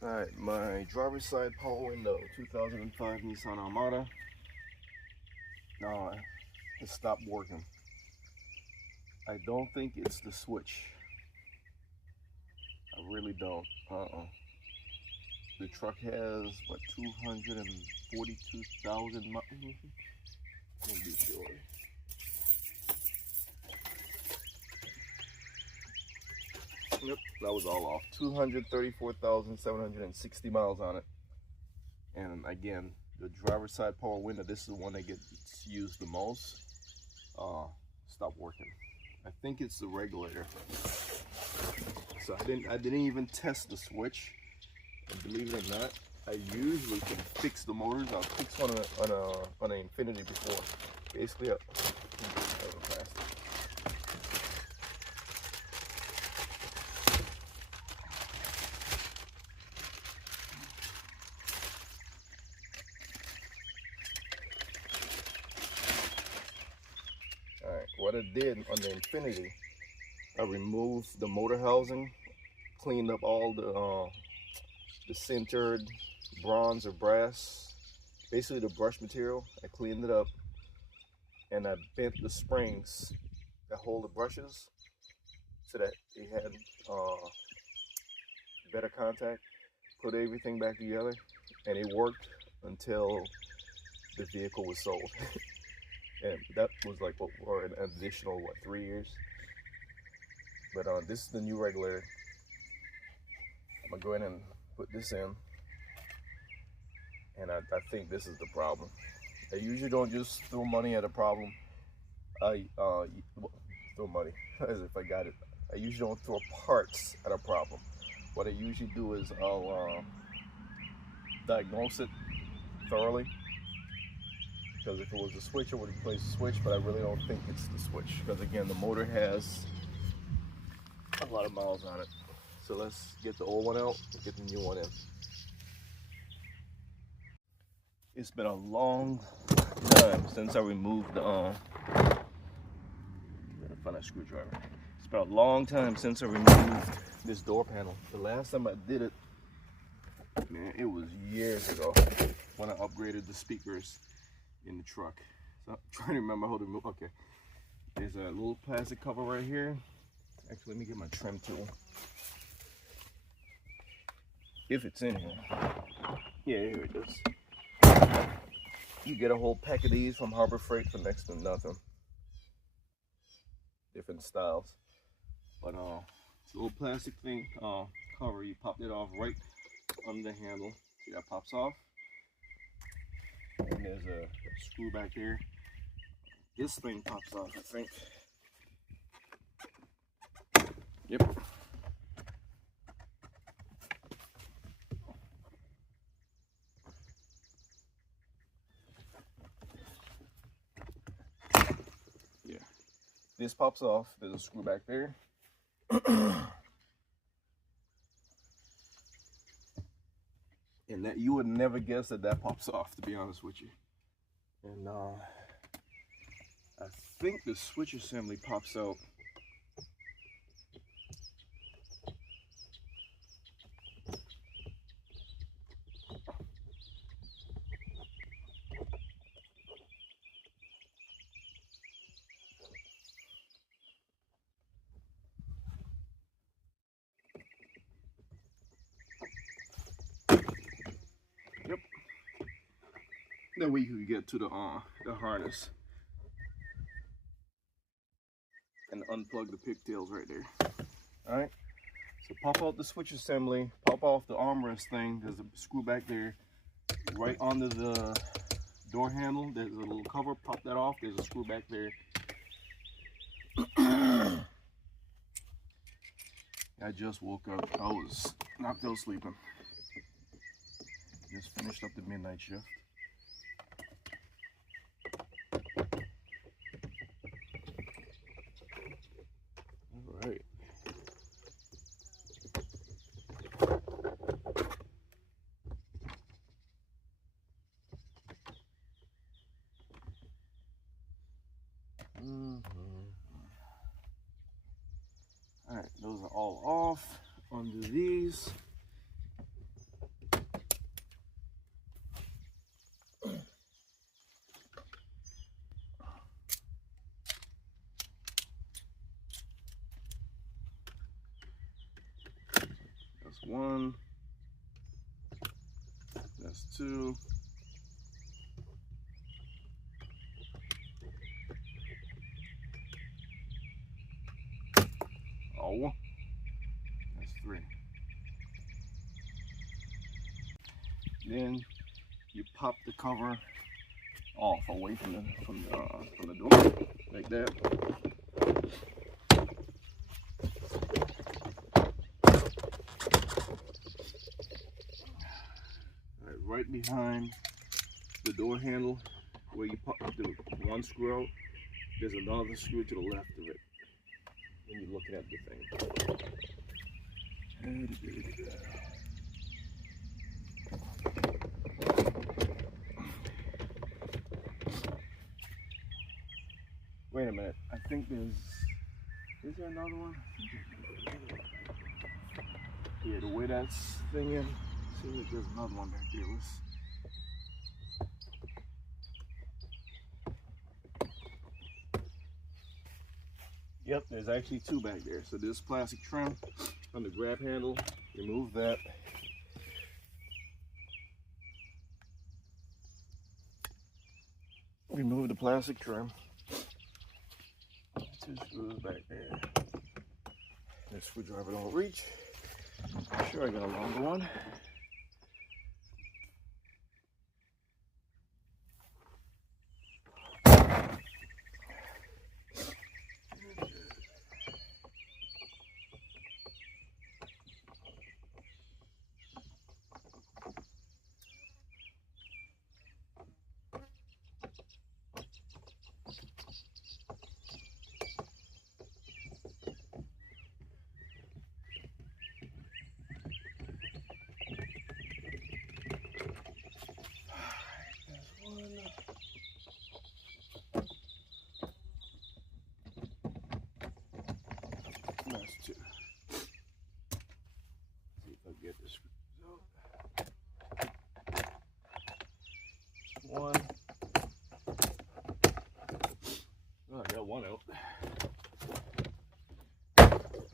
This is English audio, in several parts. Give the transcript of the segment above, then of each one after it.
Alright, my driver's side power window, 2005 Nissan Armada. No, it stopped working. I don't think it's the switch. I really don't. The truck has, what, 242,000 miles? Let me be sure. Yep, that was all off. 234,760 miles on it. And again, the driver's side power window, this is the one that gets used the most. Stopped working. I think it's the regulator. So I didn't even test the switch. And believe it or not, I usually can fix the motors. I'll fix one on an Infinity before. Basically, what I did on the Infinity, I removed the motor housing, cleaned up all the sintered bronze or brass, basically the brush material. I cleaned it up, and I bent the springs that hold the brushes so that it had better contact. Put everything back together, and it worked until the vehicle was sold. And that was like what, for an additional 3 years. But this is the new regulator. I'm gonna go ahead and put this in, and I think this is the problem. I usually don't just throw money at a problem. Throw money as if I got it. I usually don't throw parts at a problem. What I usually do is I'll diagnose it thoroughly. Because if it was the switch, I would replace the switch, but I really don't think it's the switch. Because again, the motor has a lot of miles on it. So let's get the old one out and get the new one in. It's been a long time since I removed the gotta find a screwdriver. It's been a long time since I removed this door panel. The last time I did it, man, it was years ago when I upgraded the speakers in the truck. So I'm trying to remember how to remove. Okay, there's a little plastic cover right here. Actually, let me get my trim tool. If it's in here. Yeah, here it is. You get a whole pack of these from Harbor Freight for next to nothing. Different styles. But it's a little plastic thing cover. You pop it off right on the handle. See that pops off. And there's a screw back here. This thing pops off, I think. Yep. Yeah. This pops off. There's a screw back there. And that you would never guess that pops off, to be honest with you. And I think the switch assembly pops out. Yep. That way you can get to the harness and unplug the pigtails right there. All right. So pop out the switch assembly, pop off the armrest thing. There's a screw back there, right under the door handle. There's a little cover. Pop that off. There's a screw back there. I just woke up. I was knocked out sleeping. Just finished up the midnight shift. All right. All right, those are all off. Undo these. one. That's two. Oh, that's three. Then you pop the cover off away from the door, like that. All right, right behind the door handle, where you pop the one screw out, there's another screw to the left of it when you're looking at the thing. Wait a minute, I think is there another one? Yeah, the way that's thing seems like there's another one back there. Yep, there's actually two back there. So this plastic trim on the grab handle, remove that. Remove the plastic trim. Two screws back there. This screwdriver don't reach. I'm sure I got a longer one. That's two. See if I get this out. One. Oh, I got one out.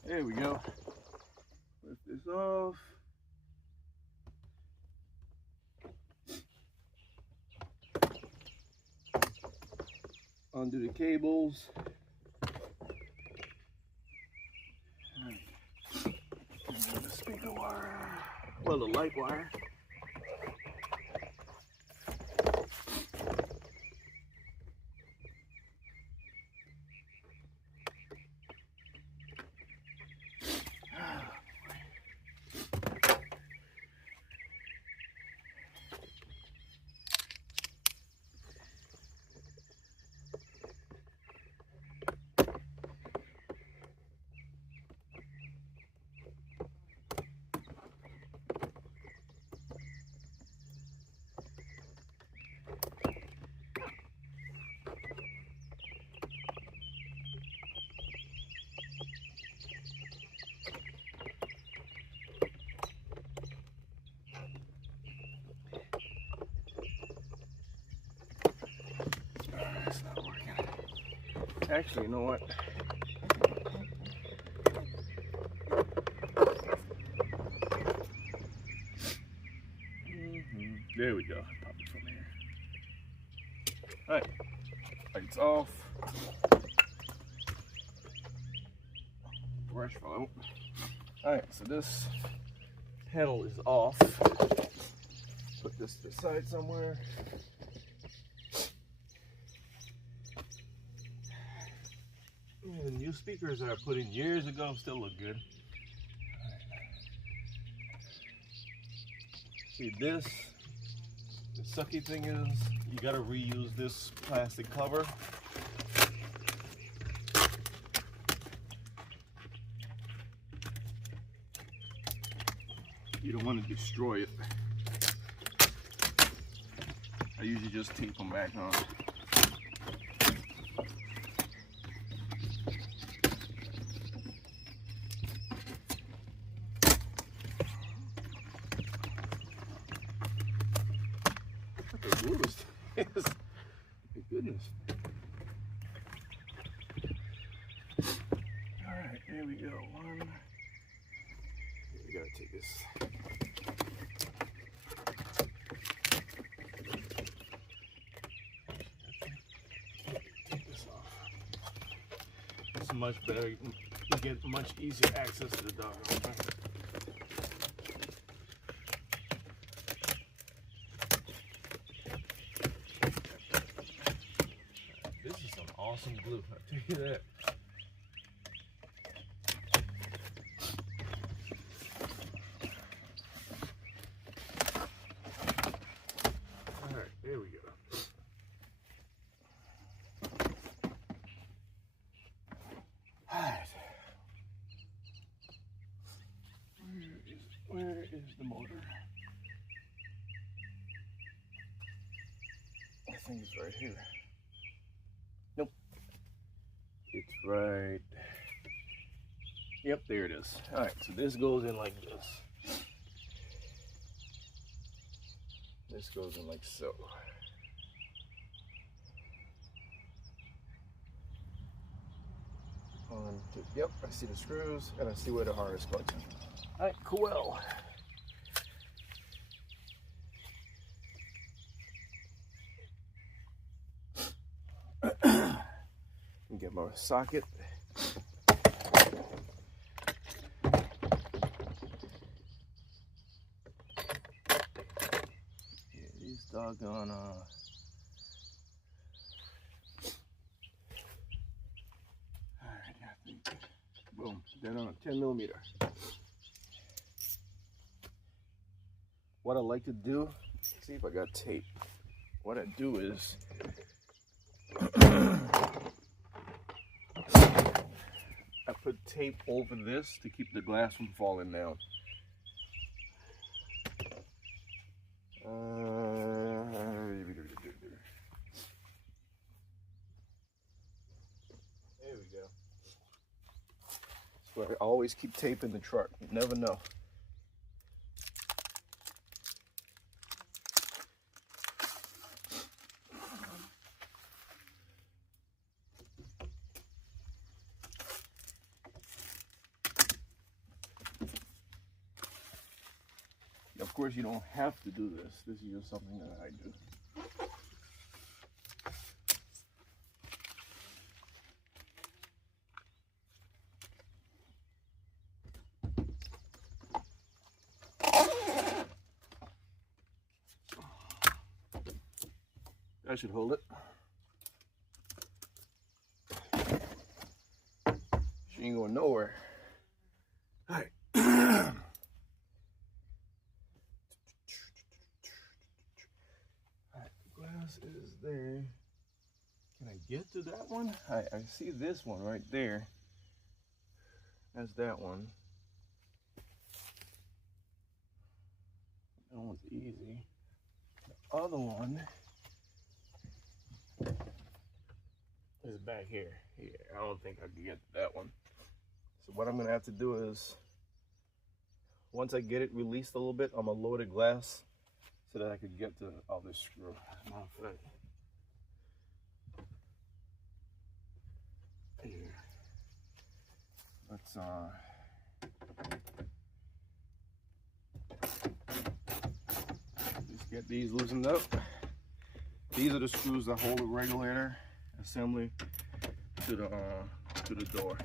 There we go. Lift this off. Undo the cables. The speaker wire. Well, the light wire. It's not working. Actually, you know what? There we go. Pop it from here. All right, lights off. Brush fell out. All right, so this panel is off. Put this to the side somewhere. The new speakers that I put in years ago still look good. See this, the sucky thing is you gotta reuse this plastic cover. You don't want to destroy it. I usually just tape them back on. My goodness. All right, there we go. One. gotta take this. Take this off. It's much better. You get much easier access to the dog. Okay? This is some awesome glue. I'll tell you that. There we go. Alright. Where is the motor? I think it's right here. Nope. It's right. Yep, there it is. Alright, so this goes in like this. This goes in like so. On to, yep, I see the screws and I see where the harness goes. All right, cool. Get my socket. Yeah, these doggone boom, then on a 10 millimeter. What I like to do, see if I got tape. What I do is I put tape over this to keep the glass from falling down. There we go. So I always keep tape in the truck. You never know. Of course, you don't have to do this. This is just something that I do. I should hold it. She ain't going nowhere. All right. Glass is there. Can I get to that one? I see this one right there. That's that one. That one's easy. The other one is back here. Yeah, I don't think I can get to that one. So what I'm gonna have to do is, once I get it released a little bit, I'm gonna lower the glass so that I could get the other screw. Matter of fact, here. Let's just get these loosened up. These are the screws that hold the regulator assembly to the door.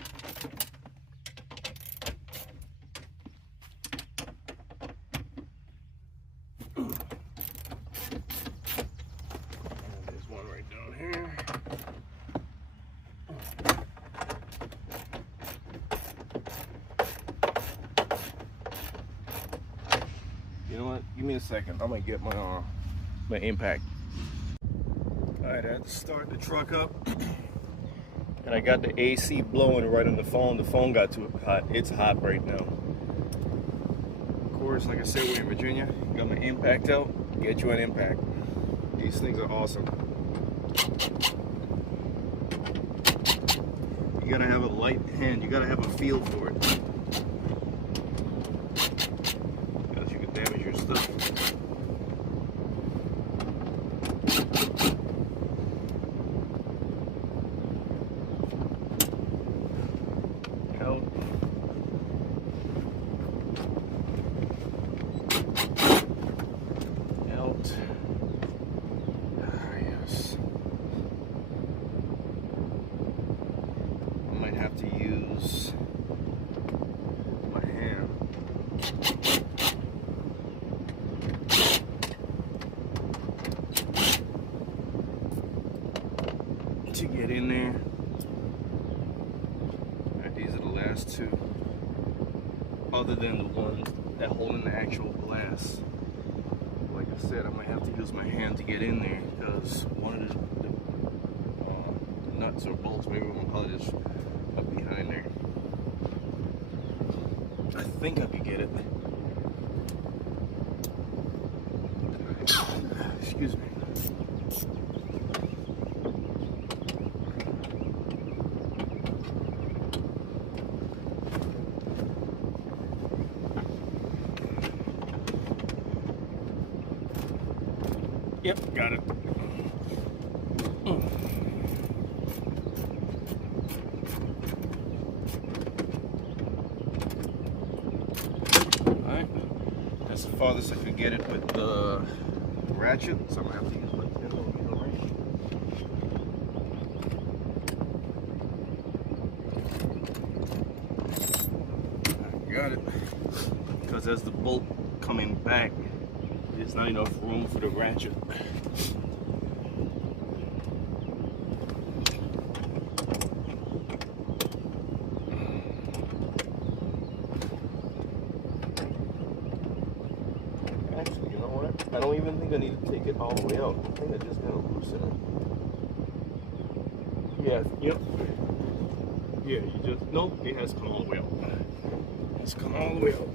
You know what? Give me a second. I'm gonna get my impact. All right, I had to start the truck up, and I got the AC blowing right on the phone. The phone got too hot. It's hot right now. Of course, like I said, we're in Virginia. Got my impact out. Get you an impact. These things are awesome. You gotta have a light hand. You gotta have a feel for it. Because you can damage your stuff. Out. get in there. Alright, these are the last two. Other than the ones that hold in the actual glass. Like I said, I might have to use my hand to get in there because one of the nuts or bolts, maybe we're gonna call it, is up behind there. I think I could get it. Excuse me. Yep, got it. Alright, that's the farthest I could get it with the ratchet, so I'm gonna have to use my 10mm wrench. I got it. Because as the bolt coming back, there's not enough room for the ratchet. Actually, you know what? I don't even think I need to take it all the way out. I think I just gotta loosen it. Yeah, yep. Yeah, you just, nope, it has come all the way out. It's come all the way out.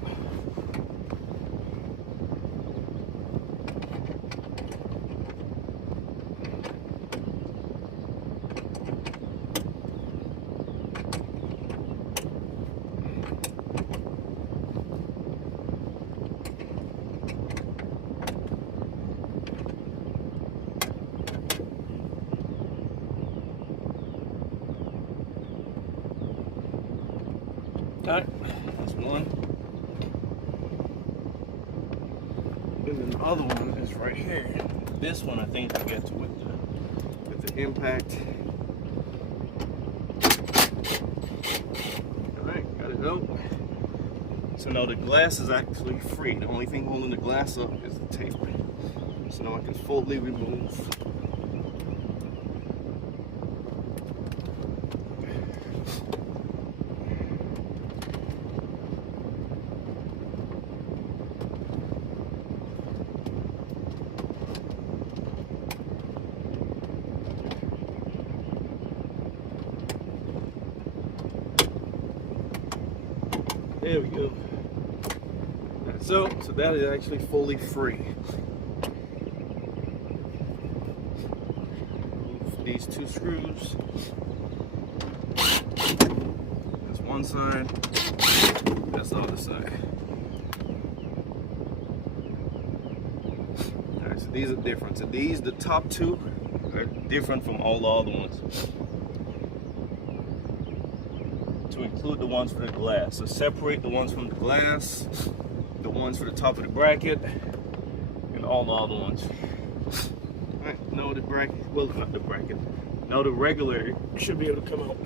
Alright, that's one. And then the other one is right here. This one I think I get to with the impact. Alright, got it out. So now the glass is actually free. The only thing holding the glass up is the tape. So now I can fully remove. There we go. So that is actually fully free. Remove these two screws. That's one side. That's the other side. Alright, so these are different. So these, the top two, are different from all the other ones. To include the ones for the glass. So separate the ones from the glass, the ones for the top of the bracket, and all the other ones. Alright, now the bracket, well, not the bracket, now the regulator should be able to come out.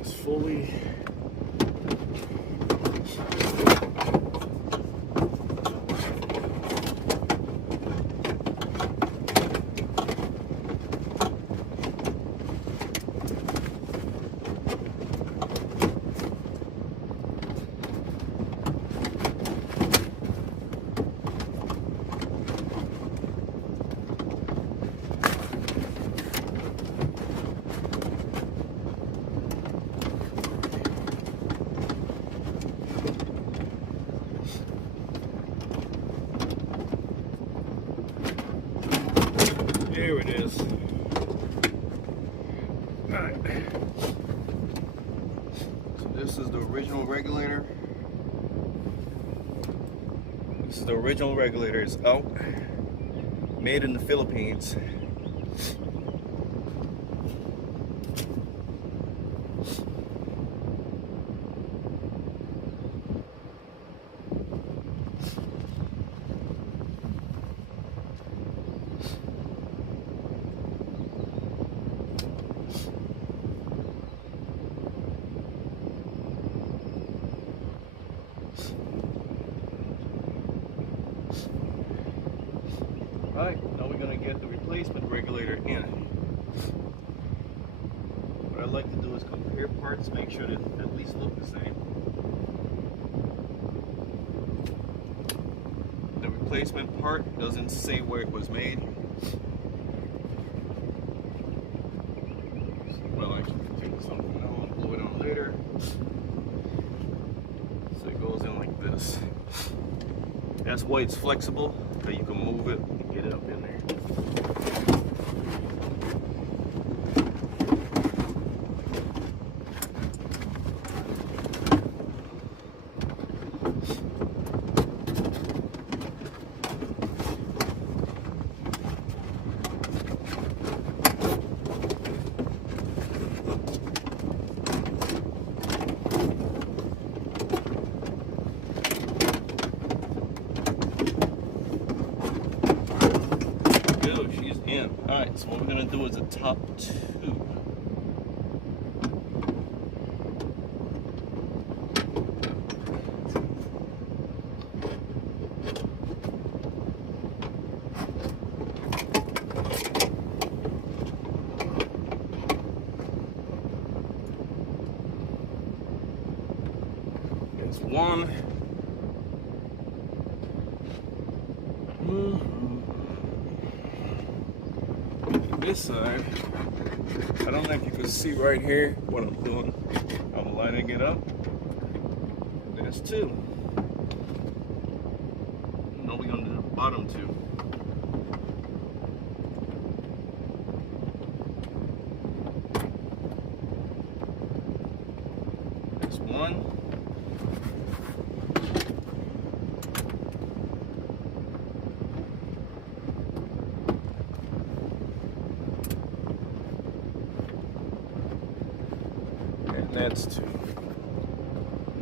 It's fully. There it is. Alright. So this is the original regulator. This is the original regulator. It's out. Made in the Philippines. Alright, now we're going to get the replacement regulator in. like to do is compare parts, make sure they at least look the same. The replacement part doesn't say where it was made. Well, I can take something out and glue it on later. So it goes in like this. That's why it's flexible, so you can move it and get it up in there. Alright, so what we're going to do is the top two. There's one. This side, I don't know if you can see right here what I'm doing. I'm lining it up. There's two. Now we're gonna do the bottom two. There's one. That's two.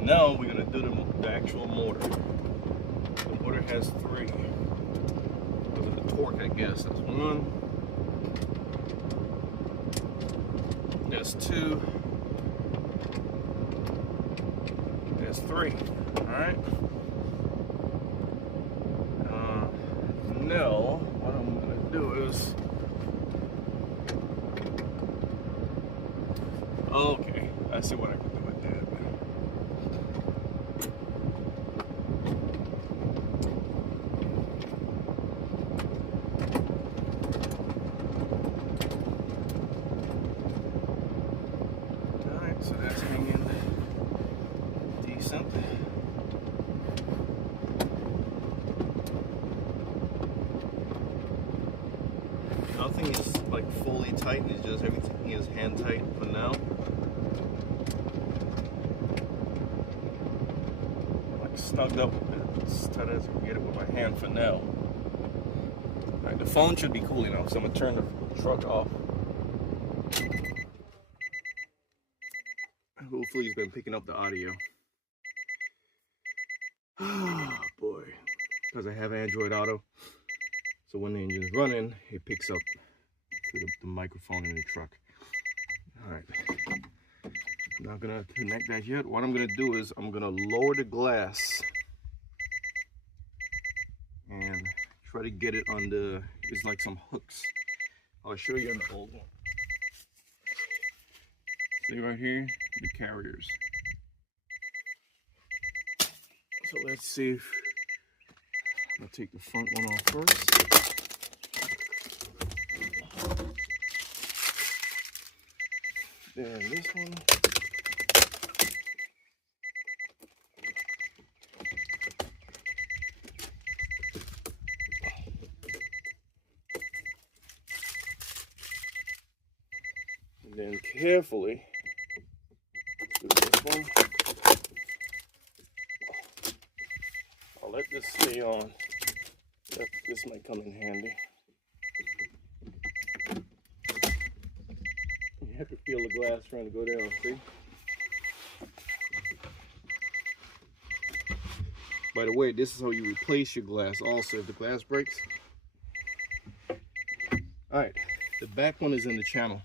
Now we're going to do the actual motor. The motor has three. Because of the torque, I guess. That's one. That's two. That's three. Alright. Now, what I'm going to do is... Okay. I see what I can do with that. Alright, so that's hanging decent. Nothing is like fully tight, it's just everything is hand tight for now. Snugged up as tight as I can get it with my hand for now. Alright, the phone should be cool enough, so I'm going to turn the truck off. Hopefully he's been picking up the audio. Oh boy. Because I have Android Auto, so when the engine's running, it picks up to the microphone in the truck. Alright. I'm not gonna connect that yet. What I'm gonna do is I'm gonna lower the glass and try to get it on the, it's like some hooks. I'll show you on the old one. See right here, the carriers. So let's see if, I'm gonna take the front one off first. Then this one. And then carefully do this one. I'll let this stay on. This might come in handy. You have to feel the glass trying to go down, see? By the way, this is how you replace your glass also if the glass breaks. Alright, the back one is in the channel.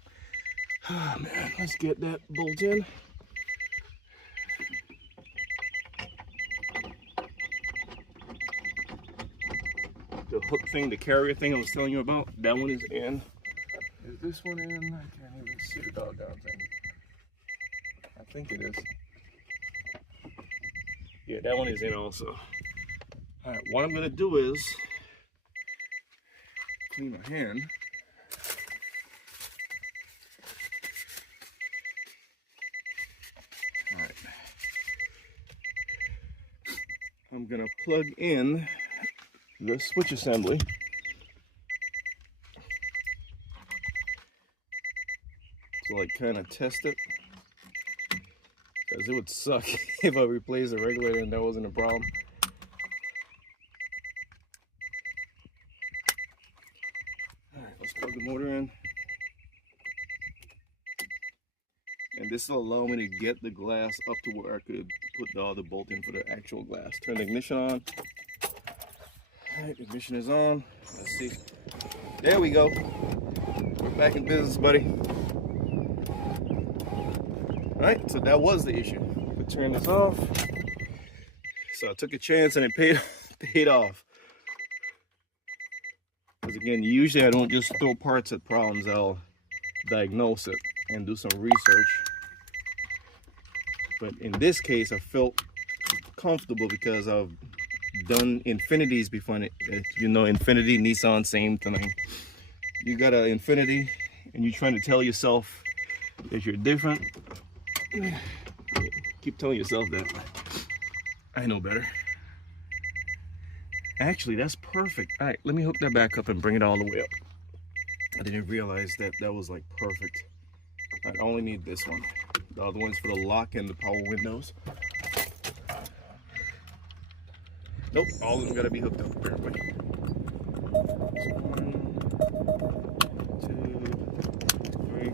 Oh man, let's get that bolt in. The hook thing, the carrier thing I was telling you about, that one is in. Is this one in? I can't even see the doggone thing. think it is. Yeah, that one is in also. All right, what I'm gonna do is clean my hand. All right. I'm gonna plug in the switch assembly. To like kind of test it. Because it would suck if I replaced the regulator and that wasn't a problem. Alright, let's plug the motor in. And this will allow me to get the glass up to where I could put the other bolt in for the actual glass. Turn the ignition on. Alright, ignition is on. Let's see. There we go. We're back in business, buddy. Alright, so that was the issue. We turn this off. So I took a chance and it paid off. Because again, usually I don't just throw parts at problems. I'll diagnose it and do some research. But in this case, I felt comfortable because I've done Infinities before. You know, Infinity, Nissan, same thing. You got an Infinity and you're trying to tell yourself that you're different. Keep telling yourself that. I know better. Actually, that's perfect. All right, let me hook that back up and bring it all the way up. I didn't realize that that was like perfect. I only need this one. The other one's for the lock and the power windows. Nope, all of them gotta be hooked up apparently. So 1, 2, 3.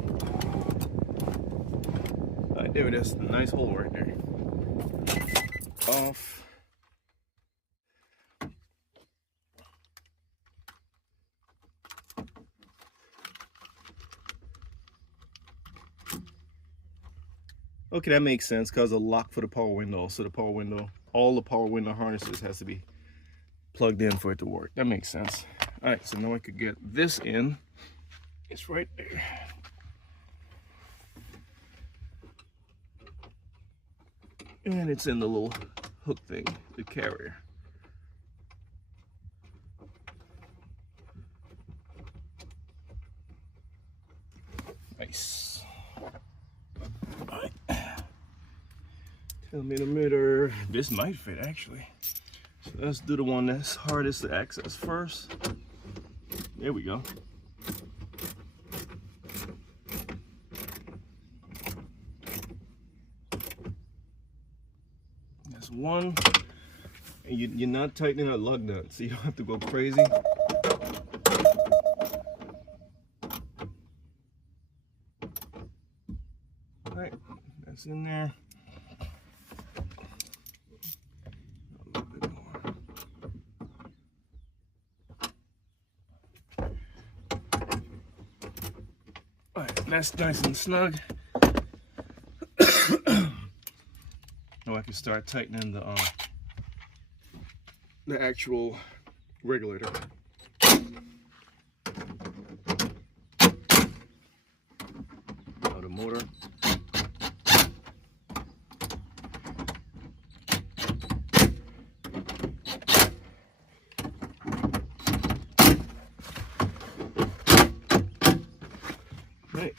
All right, there it is. A nice hole right there. Off. Okay, that makes sense because a lock for the power window. So the power window, all the power window harnesses has to be plugged in for it to work. That makes sense. All right, so now I could get this in. It's right there. And it's in the little hook thing, the carrier. Nice. 10mm. This might fit actually. So let's do the one that's hardest to access first. There we go. That's one. And you're not tightening a lug nut, so you don't have to go crazy. All right, that's in there. That's nice and snug. Now I can start tightening the actual regulator. Now the motor. Right.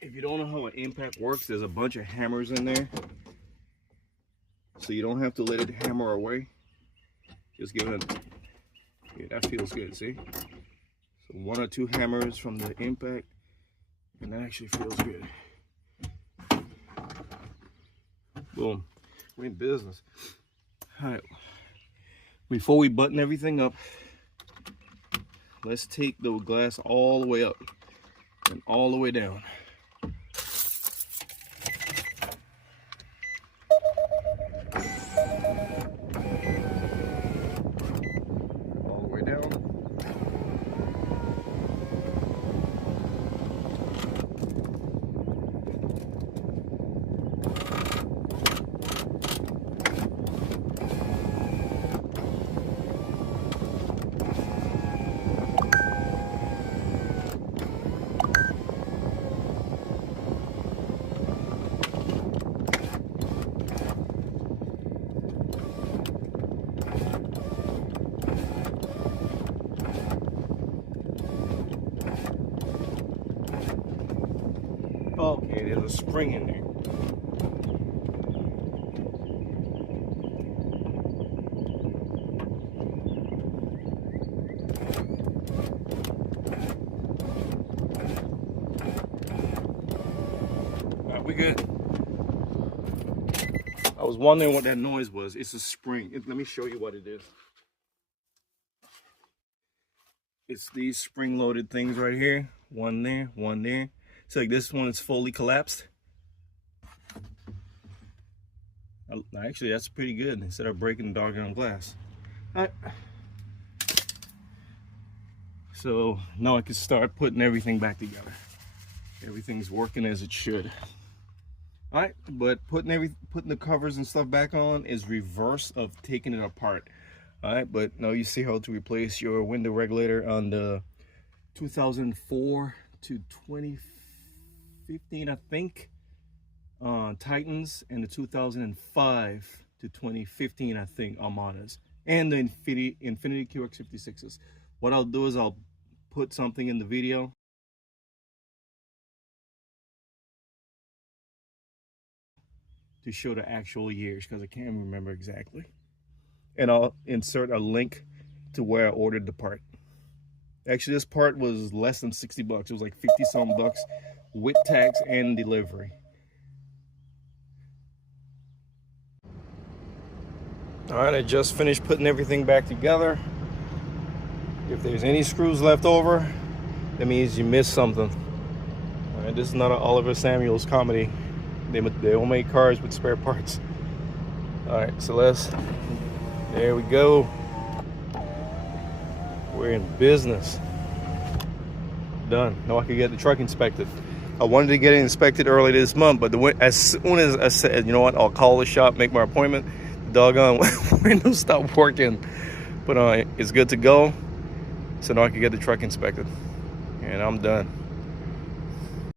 If you don't know how an impact works, there's a bunch of hammers in there. So you don't have to let it hammer away. Just give it a, yeah, that feels good, see? So 1 or 2 hammers from the impact, and that actually feels good. Boom, we're in business. All right, before we button everything up, let's take the glass all the way up and all the way down. All the way down. a spring in there. All right, we good. I was wondering what that noise was. It's a spring. Let me show you what it is. It's these spring-loaded things right here. One there, one there. So like this one is fully collapsed. Actually, that's pretty good instead of breaking the doggone glass. All right. So now I can start putting everything back together. Everything's working as it should. All right, but putting the covers and stuff back on is reverse of taking it apart. All right, but now you see how to replace your window regulator on the 2004 to 2015, I think, Titans, and the 2005 to 2015, I think, Armadas, and the Infiniti QX56s. What I'll do is I'll put something in the video to show the actual years, because I can't remember exactly. And I'll insert a link to where I ordered the part. Actually, this part was less than 60 bucks. It was like 50 some bucks with tax and delivery. All right, I just finished putting everything back together. If there's any screws left over, that means you missed something. All right, this is not an Oliver Samuels comedy. They don't make cars with spare parts. All right, so there we go. We're in business. Done. Now I can get the truck inspected. I wanted to get it inspected early this month, but as soon as I said, you know what, I'll call the shop, make my appointment, the doggone window stopped working. But it's good to go. So now I can get the truck inspected. And I'm done.